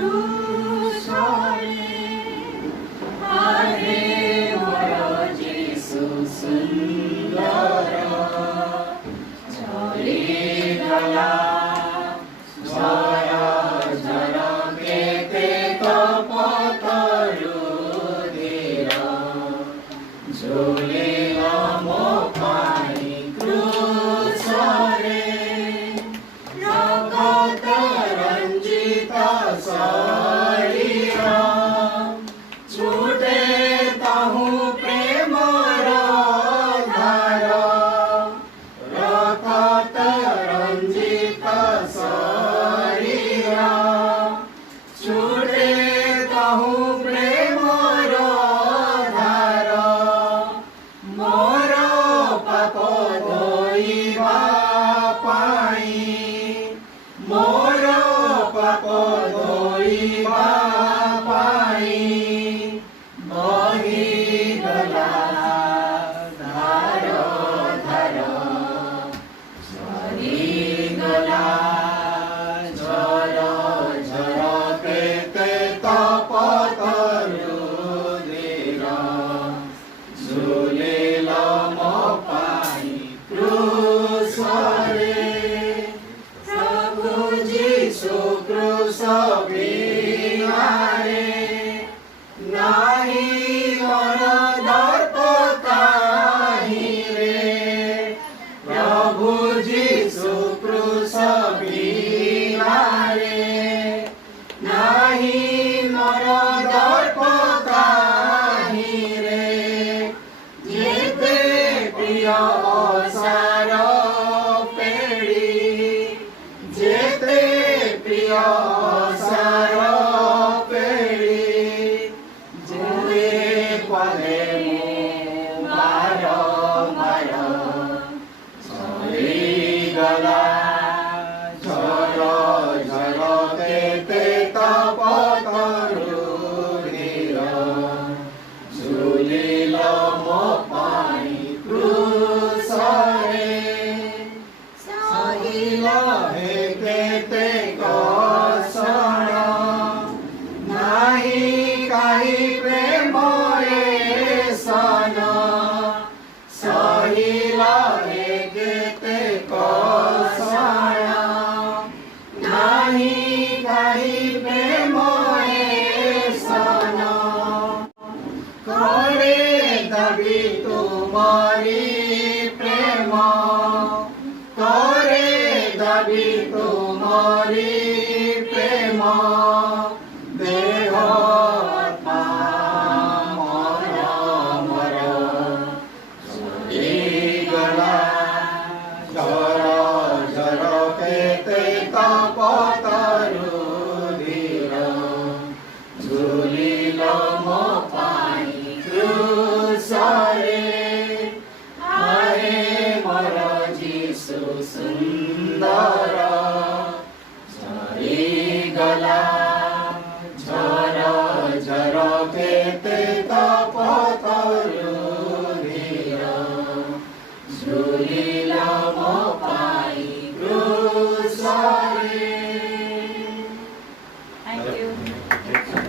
क्रूसरे हरे मोर जीसु सुंदर झड़ीगला झर झर केते कपतरु धीर झुलिला मो पाई क्रूसरे रगत रंजित शरीर छूटे ताहु प्रेमर धार रगत रंजित शरीर छूटे ताहु प्रेमर धार मोर पाप धोइबा पाई मोर पाप धोइबा पाई बहिगला धार धार झरीगला झर झर केते तपतरु धीर झुलिला मो पाई क्रूसरे प्रभु जीशु क्रूस बिहारे नाही मोर दर्प काहि रे प्रभु जीशु क्रूस बिहारे नाही मोर दर्प काहि रे जेते प्रिय सार पेड़ी जेते प्रिय सार पेड़ी जुए पदे बार बार झरीगला झर झर केते तपतरु धीर झुलिला मो पाई क्रूसरे सहिला हे केते कषण नाही काही प्रेम सन सहिला हे केते कषण नाही काही प्रेम सन करे दाबी तुमारी प्रेम करे दाबी तुमारी प्रेम देह आत्मा मन मोर झरीगला झर